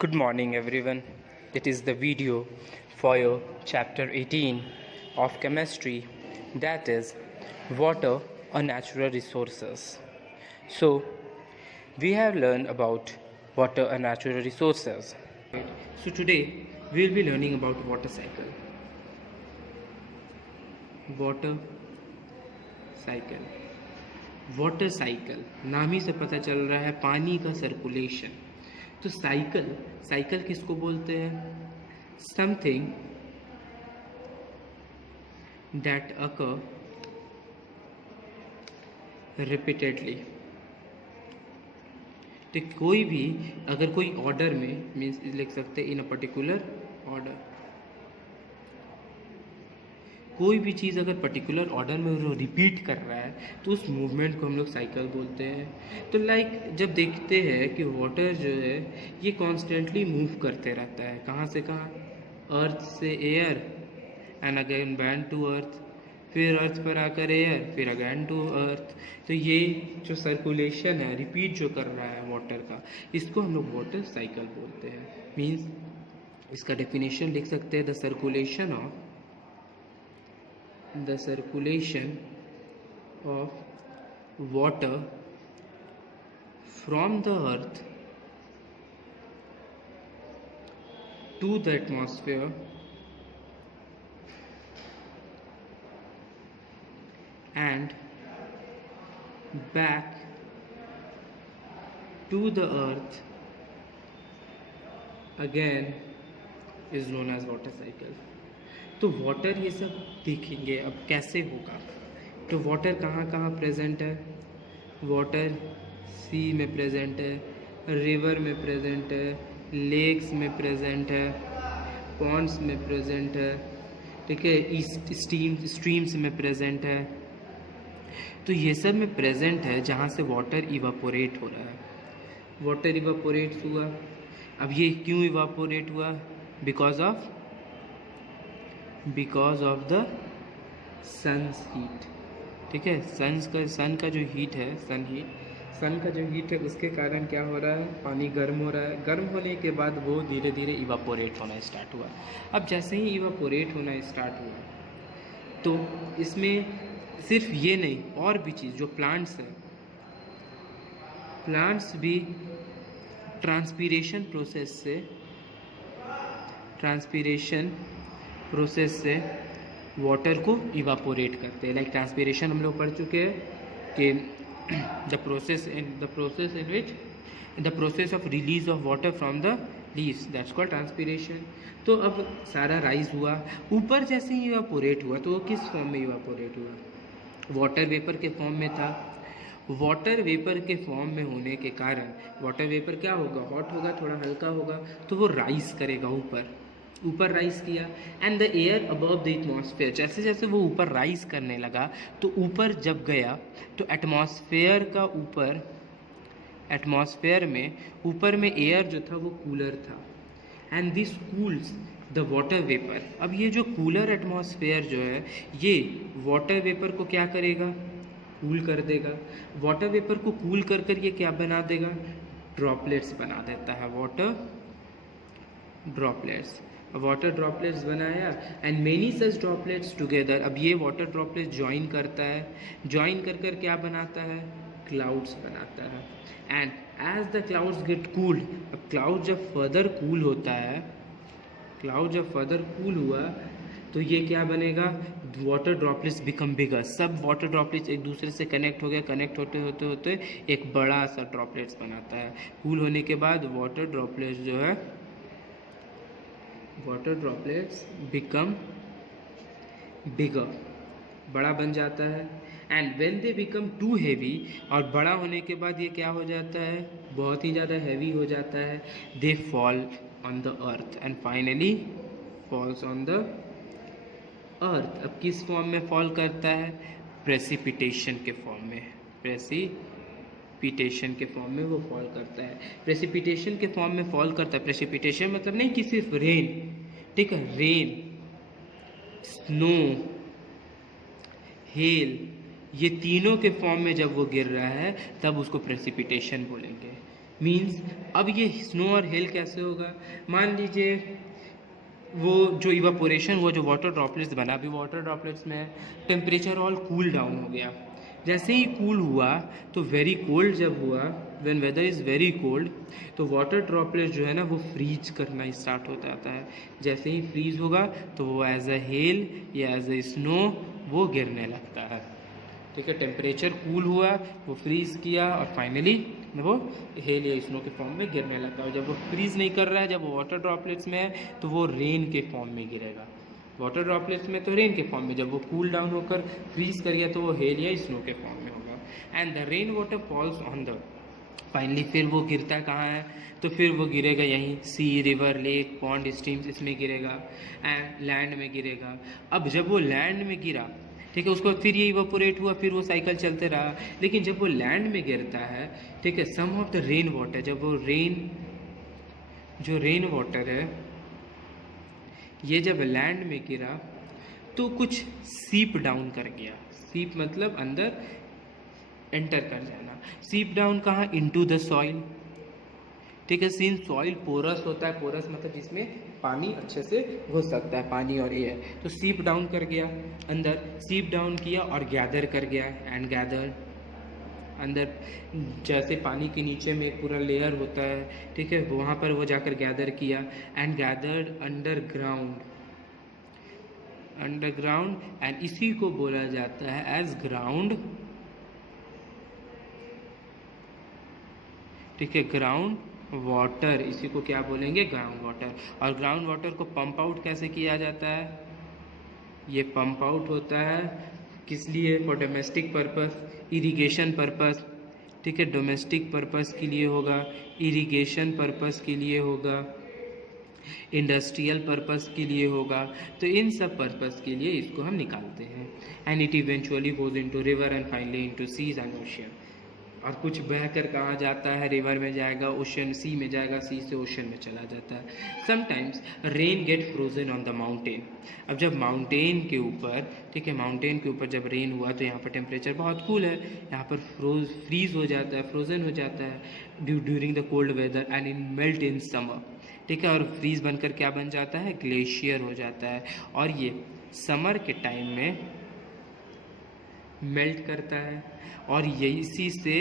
Good morning, everyone. It is the video for your chapter 18 of chemistry, that is, water or natural resources. So, we have learned about water and natural resources. So, today we will be learning about water cycle. Water cycle. Water cycle नाम ही से पता चल रहा है पानी का circulation. तो cycle किसको बोलते हैं? Something that occur repeatedly. तो कोई भी अगर कोई ऑर्डर में मीन्स लिख सकते हैं इन अ पर्टिकुलर ऑर्डर, कोई भी चीज़ अगर पर्टिकुलर ऑर्डर में वो रिपीट कर रहा है तो उस मूवमेंट को हम लोग साइकिल बोलते हैं। तो जब देखते हैं कि वाटर जो है ये कॉन्स्टेंटली मूव करते रहता है, कहाँ से कहाँ? अर्थ से air and again back to earth, फिर अर्थ पर आकर एयर, फिर अगेन टू अर्थ। तो ये जो सर्कुलेशन है, रिपीट जो कर रहा है वाटर का, इसको हम लोग वाटर साइकिल बोलते हैं। मीन्स इसका डेफिनेशन लिख सकते हैं, the circulation of water from the earth to the atmosphere and back to the earth again is known as water cycle. तो वाटर ये सब देखेंगे अब कैसे होगा। तो वाटर कहाँ कहाँ प्रेजेंट है? वाटर सी में प्रेजेंट है, रिवर में प्रेजेंट है, लेक्स में प्रेजेंट है, पॉन्ड्स में प्रेजेंट है, ठीक है, स्ट्रीम्स में प्रेजेंट है। तो ये सब में प्रेजेंट है जहाँ से वाटर इवापोरेट हो रहा है। वाटर इवापोरेट हुआ। अब ये क्यों इवापोरेट हुआ? Because of the sun's heat. ठीक है, सन का जो हीट है, सन का जो हीट है उसके कारण क्या हो रहा है? पानी गर्म हो रहा है। गर्म होने के बाद वो धीरे धीरे इवापोरेट होना स्टार्ट हुआ। अब जैसे ही इवापोरेट होना स्टार्ट हुआ तो इसमें सिर्फ ये नहीं, और भी चीज़ जो प्लांट्स है, प्लांट्स भी ट्रांसपीरेशन प्रोसेस से वाटर को इवापोरेट करते हैं। लाइक ट्रांसपीरेशन हम लोग पढ़ चुके हैं कि the process of release of water from the leaves, that's called transpiration. तो अब सारा राइज हुआ, ऊपर जैसे ही इवापोरेट हुआ तो वो किस फॉर्म में इवापोरेट हुआ? वाटर वेपर के फॉर्म में था। वाटर वेपर के फॉर्म में होने के कारण वाटर वेपर क्या होगा? हॉट होगा, थोड़ा हल्का होगा, तो वो राइज करेगा, ऊपर राइज किया। And the air above the atmosphere, जैसे जैसे वो ऊपर राइज करने लगा तो ऊपर जब गया तो एटमॉस्फेयर में ऊपर में एयर जो था वो कूलर था, and this cools the water vapour. अब ये जो कूलर एटमॉस्फेयर जो है ये वाटर वेपर को क्या करेगा? कूल कर देगा। वाटर वेपर को कूल कर ये क्या बना देगा? ड्रॉपलेट्स बना देता है, वाटर ड्रॉपलेट्स बनाया, and many such droplets together. अब ये वाटर ड्रॉपलेट्स ज्वाइन करता है, ज्वाइन कर क्या बनाता है? क्लाउड्स बनाता है। And as the clouds get cooled, अब क्लाउड जब फर्दर कूल हुआ तो ये क्या बनेगा? Water droplets become bigger. सब वाटर ड्रॉपलेट्स एक दूसरे से कनेक्ट हो गए, कनेक्ट होते एक बड़ा सा ड्रॉपलेट्स बनाता है। कूल होने के बाद वाटर ड्रॉपलेट्स बिकम बिगर, बड़ा बन जाता है। And when they become too heavy, और बड़ा होने के बाद ये क्या हो जाता है? बहुत ही ज़्यादा हैवी हो जाता है। They fall on the earth and finally falls on the earth. अब किस फॉर्म में फॉल करता है? प्रेसिपिटेशन के फॉर्म में वो फॉल करता है। प्रेसिपिटेशन के फॉर्म में फॉल करता है। प्रेसिपिटेशन मतलब नहीं कि सिर्फ रेन, ठीक है, रेन, स्नो, हेल, ये तीनों के फॉर्म में जब वो गिर रहा है तब उसको प्रेसिपिटेशन बोलेंगे। मीन्स अब ये स्नो और हेल कैसे होगा? मान लीजिए वो जो इवापोरेशन हुआ, जो वाटर ड्रॉपलेट्स बना, अभी वाटर ड्रॉपलेट्स में टेम्परेचर ऑल कूल डाउन हो गया। जैसे ही कूल हुआ तो वेरी कोल्ड जब हुआ, when weather is very cold, तो वाटर ड्रॉपलेट जो है ना वो फ्रीज करना स्टार्ट हो जाता है। जैसे ही फ्रीज होगा तो वो एज अ हेल या एज अ स्नो वो गिरने लगता है। ठीक है, टेम्परेचर कूल हुआ, वो फ्रीज किया और फाइनली वो हेल या स्नो के फॉर्म में गिरने लगता है। जब वो फ्रीज नहीं कर रहा है, जब वो वाटर ड्रॉपलेट्स में है तो वो रेन के फॉर्म में गिरेगा। वाटर ड्रॉपलेट्स में तो रेन के फॉर्म में, जब वो कूल डाउन होकर फ्रीज कर गया तो वो हेल या स्नो के फॉर्म में होगा। And the rain water falls on the, finally फिर वो गिरता कहाँ है? तो फिर वो गिरेगा यहीं, सी, रिवर, लेक, पॉन्ड, स्ट्रीम्स, इसमें गिरेगा एंड लैंड में गिरेगा। अब जब वो लैंड में गिरा, ठीक है, उसके बाद फिर ये इवापोरेट हुआ, फिर वो साइकिल चलते रहा। लेकिन जब वो लैंड में गिरता है, ठीक है, सम ऑफ द रेन वाटर, जब वो जो रेन वाटर है ये जब लैंड में गिरा तो कुछ सीप डाउन कर गया। सीप मतलब अंदर एंटर कर जाना। सीप डाउन कहाँ? Into the soil. ठीक है, सीन सॉइल पोरस होता है, पोरस मतलब जिसमें पानी अच्छे से घुस सकता है, पानी और एयर। तो सीप डाउन कर गया अंदर, सीप डाउन किया और गैदर कर गया एंड गैदर अंदर, जैसे पानी के नीचे में एक पूरा लेयर होता है, ठीक है, वहाँ पर वो जाकर गैदर किया एंड गैदर्ड अंडरग्राउंड एंड इसी को बोला जाता है एज ग्राउंड। ठीक है, ग्राउंड वाटर, इसी को क्या बोलेंगे? Ground water. और ग्राउंड वाटर को पंप आउट कैसे किया जाता है? ये पंप आउट होता है किस लिए? For domestic purpose, irrigation purpose. ठीक है, डोमेस्टिक पर्पस के लिए होगा, इरिगेशन पर्पस के लिए होगा, इंडस्ट्रियल पर्पस के लिए होगा। तो इन सब पर्पस के लिए इसको हम निकालते हैं। And it eventually goes into river and finally into seas and ocean. और कुछ बहकर कहाँ जाता है? रिवर में जाएगा, ओशन सी में जाएगा, सी से ओशन में चला जाता है। Sometimes rain get frozen on the mountain. अब जब माउंटेन के ऊपर, ठीक है, माउंटेन के ऊपर जब रेन हुआ तो यहाँ पर टेम्परेचर बहुत कूल है, यहाँ पर फ्रीज हो जाता है, फ्रोजन हो जाता है during the cold weather and in melt in summer. ठीक है, और फ्रीज बनकर क्या बन जाता है? ग्लेशियर हो जाता है। और ये समर के टाइम में मेल्ट करता है और यही इसी से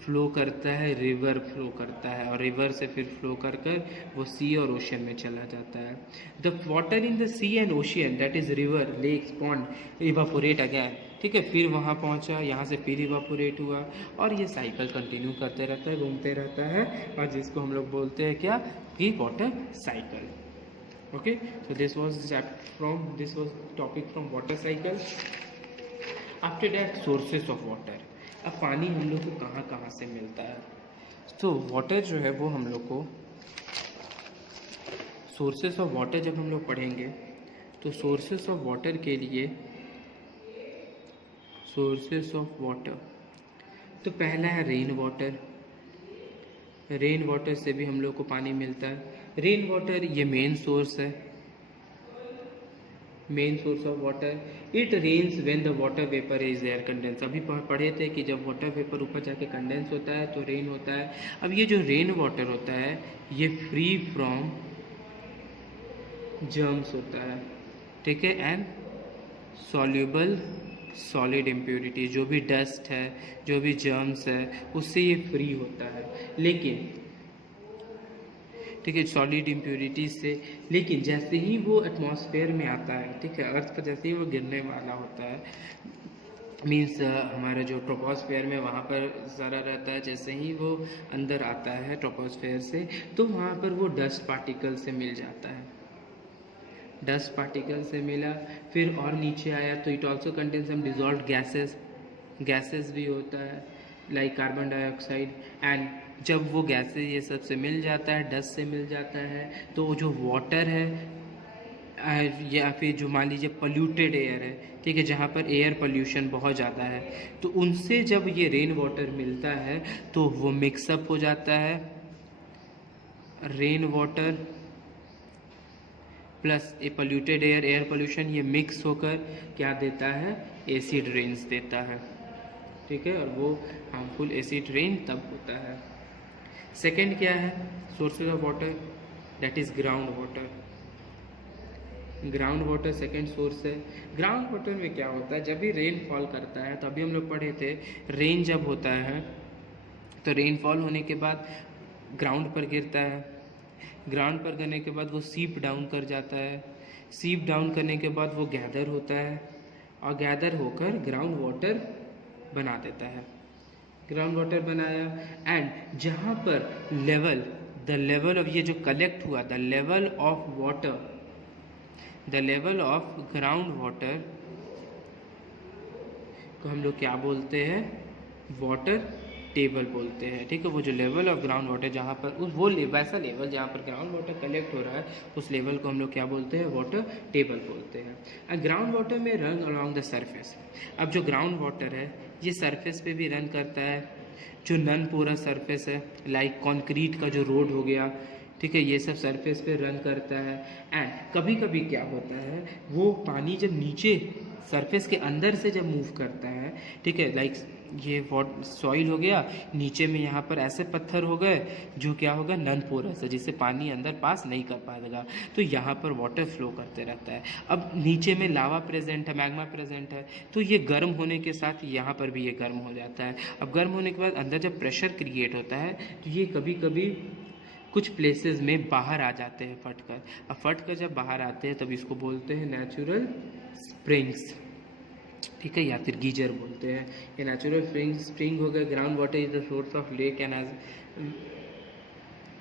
फ्लो करता है, रिवर फ्लो करता है, और रिवर से फिर फ्लो कर कर वो सी और ओशन में चला जाता है। The water in the sea and ocean, that is river, lakes, pond, evaporate again. ठीक है, फिर वहाँ पहुँचा, यहाँ से फिर इवापोरेट हुआ और ये साइकिल कंटिन्यू करते रहता है, घूमते रहता है, और जिसको हम लोग बोलते हैं क्या? कि water cycle. Okay, so this was topic from water cycle. After that sources of water. अब पानी हम लोग को कहाँ कहाँ से मिलता है? तो वाटर जो है वो हम लोग को, सोर्सेस ऑफ वाटर जब हम लोग पढ़ेंगे तो सोर्सेस ऑफ वाटर के लिए, सोर्सेस ऑफ वाटर, तो पहला है रेन वाटर। रेन वाटर से भी हम लोग को पानी मिलता है। रेन वाटर ये मेन सोर्स है, main source of water. It rains when the water vapour is air condense. अभी पढ़े थे कि जब वाटर वेपर ऊपर जाके कंडेंस होता है तो रेन होता है। अब ये जो रेन वाटर होता है ये फ्री फ्रॉम जर्म्स होता है, ठीक है, एंड सॉल्युबल सॉलिड इम्प्योरिटी, जो भी डस्ट है, जो भी जर्म्स है, उससे ये फ्री होता है। लेकिन ठीक है, सॉलिड इम्प्योरिटीज से, लेकिन जैसे ही वो एटमॉस्फेयर में आता है, ठीक है, अर्थ पर जैसे ही वो गिरने वाला होता है, मीन्स हमारा जो ट्रोपोस्फेयर में वहाँ पर ज़रा रहता है, जैसे ही वो अंदर आता है ट्रोपोस्फेयर से तो वहाँ पर वो डस्ट पार्टिकल से मिल जाता है, डस्ट पार्टिकल से मिला, फिर और नीचे आया तो it also contain some dissolved gases भी होता है लाइक कार्बन डाइऑक्साइड। एंड जब वो गैसेस ये सब से मिल जाता है, डस्ट से मिल जाता है, तो जो वाटर है या फिर जो मान लीजिए पोल्यूटेड एयर है, ठीक है, जहाँ पर एयर पोल्यूशन बहुत ज़्यादा है, तो उनसे जब ये रेन वाटर मिलता है तो वो मिक्सअप हो जाता है। रेन वाटर प्लस ए पोल्यूटेड एयर, एयर पोल्यूशन, ये मिक्स होकर क्या देता है? एसिड रेन्स देता है, ठीक है, और वो हार्मफुल एसिड रेन तब होता है। सेकेंड क्या है sources of water, that is ground water. Ground water second source है। ग्राउंड वाटर में क्या होता है, जब भी रेन फॉल करता है, तो अभी हम लोग पढ़े थे रेन जब होता है तो रेनफॉल होने के बाद ग्राउंड पर गिरता है, ग्राउंड पर गिरने के बाद वो सीप डाउन कर जाता है, सीप डाउन करने के बाद वो गैदर होता है और गैदर होकर ग्राउंड वाटर बना देता है। ग्राउंड वाटर बनाया एंड जहाँ पर लेवल द लेवल ऑफ ये जो कलेक्ट हुआ the level of water the level of ground water को हम लोग क्या बोलते हैं, वाटर टेबल बोलते हैं। ठीक है, वो जो लेवल ऑफ ग्राउंड वाटर जहाँ पर उस वो वैसा लेवल जहाँ पर ग्राउंड वाटर कलेक्ट हो रहा है उस लेवल को हम लोग क्या बोलते हैं, वाटर टेबल बोलते हैं। एंड ग्राउंड वाटर में रन अलॉन्ग द सरफेस। अब जो ग्राउंड वाटर है ये सरफेस पे भी रन करता है, जो नॉन पोरस सरफेस है लाइक कंक्रीट का जो रोड हो गया, ठीक है, ये सब सरफेस पे रन करता है। एंड कभी कभी क्या होता है, वो पानी जब नीचे सरफेस के अंदर से जब मूव करता है, ठीक है, लाइक ये सॉइल हो गया, नीचे में यहाँ पर ऐसे पत्थर हो गए जो क्या होगा, नॉन पोरस है, जिससे पानी अंदर पास नहीं कर पाएगा, तो यहाँ पर वाटर फ्लो करते रहता है। अब नीचे में लावा प्रेजेंट है, मैग्मा प्रेजेंट है, तो ये गर्म होने के साथ यहाँ पर भी ये गर्म हो जाता है। अब गर्म होने के बाद अंदर जब प्रेशर क्रिएट होता है तो ये कभी कभी कुछ प्लेसेस में बाहर आ जाते हैं फटकर। अब फटकर जब बाहर आते हैं तब इसको बोलते हैं नेचुरल स्प्रिंग्स, ठीक है, या फिर गीजर बोलते हैं। ये नेचुरल स्प्रिंग हो गया। Ground water is the source of lake and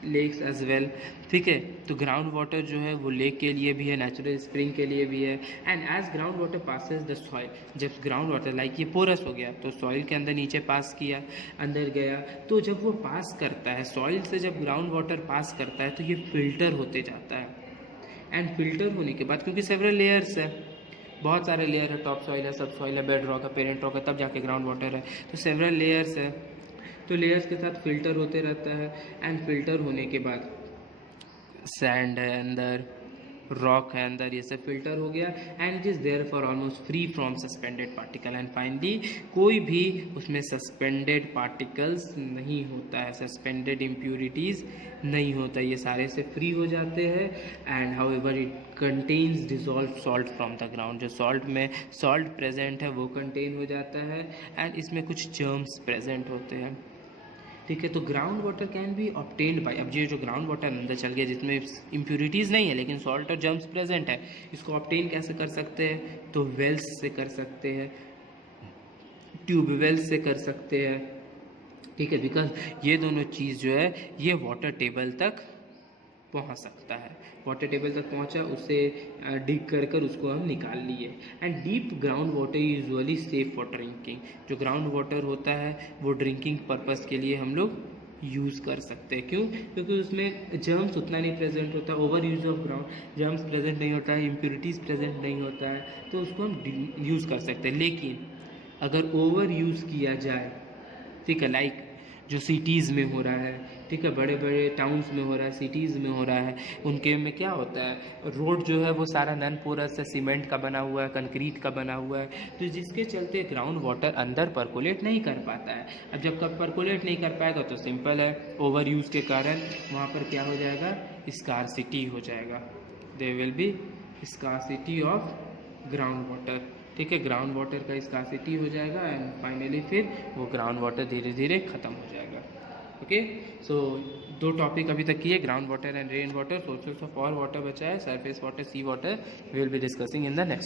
lakes as well, ठीक है, तो ग्राउंड वाटर जो है वो लेक के लिए भी है, नेचुरल स्प्रिंग के लिए भी है। And as ground water passes the soil, जब ग्राउंड वाटर लाइक ये पोरस हो गया तो सॉइल के अंदर नीचे पास किया, अंदर गया, तो जब वो पास करता है सॉइल से, जब ग्राउंड वाटर पास करता है तो ये फिल्टर होते जाता है। एंड फिल्टर होने के बाद, क्योंकि सेवरल लेयर्स है, बहुत सारे लेयर है, टॉप सॉइल है, सब सॉइल है, बेड रॉक है, पेरेंट रॉक है, तब जाके ग्राउंड वाटर है, तो सेवरल लेयर्स है, तो लेयर्स के साथ फिल्टर होते रहता है। एंड फिल्टर होने के बाद सैंड है अंदर, रॉक है अंदर, ये सब फिल्टर हो गया and it is there for almost free from suspended particle. And finally कोई भी उसमें सस्पेंडेड पार्टिकल्स नहीं होता है, सस्पेंडेड इम्प्यूरिटीज़ नहीं होता, ये सारे से फ्री हो जाते हैं। And how ever it contains dissolve salt from the ground, जो सॉल्ट में सॉल्ट प्रेजेंट है वो कंटेन हो जाता है एंड इसमें कुछ जर्म्स प्रेजेंट होते हैं, ठीक है। तो ground water can be obtained by, अब ये जो ग्राउंड वाटर अंदर चल गया जिसमें इम्प्यूरिटीज़ नहीं है लेकिन सॉल्ट और जर्म्स प्रेजेंट है, इसको ऑब्टेन कैसे कर सकते हैं, तो वेल्स से कर सकते हैं, ट्यूबवेल्स से कर सकते हैं, ठीक है, बिकॉज ये दोनों चीज़ जो है ये वाटर टेबल तक पहुंच सकता है, वाटर टेबल तक पहुंचा, उसे डिग कर कर उसको हम निकाल लिए। And deep ground water usually safe for drinking, जो ग्राउंड वाटर होता है वो ड्रिंकिंग पर्पस के लिए हम लोग यूज़ कर सकते हैं। क्यों? क्योंकि उसमें जर्म्स उतना नहीं प्रेजेंट होता, over use of ground germs present नहीं होता है, इम्प्यूरिटीज़ प्रेजेंट नहीं होता है, तो उसको हम यूज़ कर सकते हैं। लेकिन अगर ओवर यूज़ किया जाए, ठीक है, लाइक जो सिटीज़ में हो रहा है, ठीक है, बड़े बड़े टाउन्स में हो रहा है, सिटीज़ में हो रहा है, उनके में क्या होता है, रोड जो है वो सारा नॉन पोरस है, सीमेंट का बना हुआ है, कंक्रीट का बना हुआ है, तो जिसके चलते ग्राउंड वाटर अंदर परकोलेट नहीं कर पाता है। अब जब कब परकोलेट नहीं कर पाएगा तो सिंपल है, ओवर यूज़ के कारण वहाँ पर क्या हो जाएगा, स्कार्सिटी हो जाएगा, there will be scarcity of ground water, ठीक है, ग्राउंड वाटर का स्कार्सिटी हो जाएगा एंड फाइनली फिर वो ग्राउंड वाटर धीरे धीरे ख़त्म हो जाएगा। ओके, सो 2 टॉपिक अभी तक किए, ground water and rain water, sources of और वाटर बचा है, surface water, sea water, we will be discussing in the next.